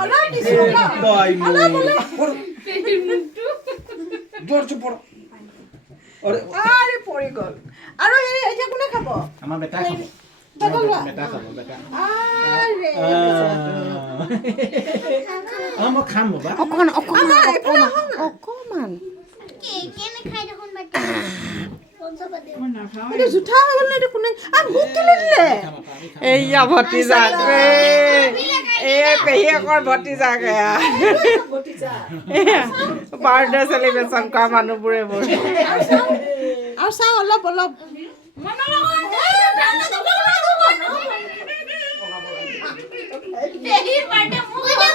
অলপ দিছো আৰে পড়ে গল আৰু এতিয়া কোনে খাব আমাৰ বেটা খাব বেটা খাব বেটা আরে মই খাম বাবা অকমান কেনে খাই দেখোন বেটা এটা জুঠা হৈ গ'ল নে এইটো কোনে মোক কেলে দিলে এইয়া ভতিজাকে এই পেহীয়েকৰ ভতিজাকে বাৰ্থডে চেলিব্ৰেশ্যন কৰা মানুহবোৰে মোৰ আৰু চাওঁ অলপ অলপ পেহীৰ বাৰ্থডে